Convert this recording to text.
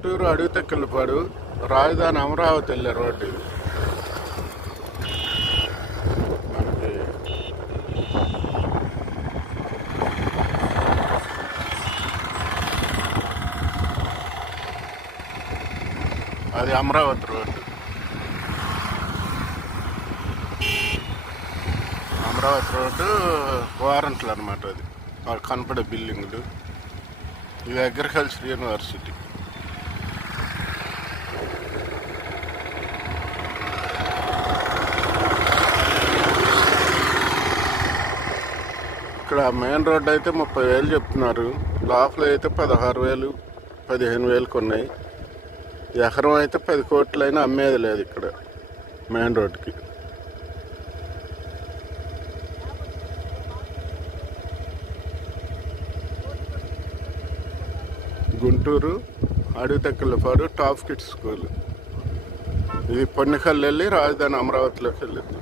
గుంటూరు అడవితెక్కలపాడు రాజధాని అమరావతి వెళ్ళే రోడ్డు ఇది. మనకి అది అమరావతి రోడ్డు. అమరావతి రోడ్డు వారంట్లు అనమాట. అది కనపడే బిల్డింగులు. ఇది అగ్రికల్చర్ యూనివర్సిటీ. ఇక్కడ మెయిన్ రోడ్డు అయితే 30,000 చెప్తున్నారు. లోపల అయితే 16,000 15,000 ఉన్నాయి. ఎకరం అయితే 10 కోట్లైనా అమ్మేది లేదు ఇక్కడ మెయిన్ రోడ్డుకి. Guntur Adavitakkellapadu top kids school. ఇది పొన్నికల్ వెళ్ళి రాజధాని అమరావతిలోకి వెళ్ళింది.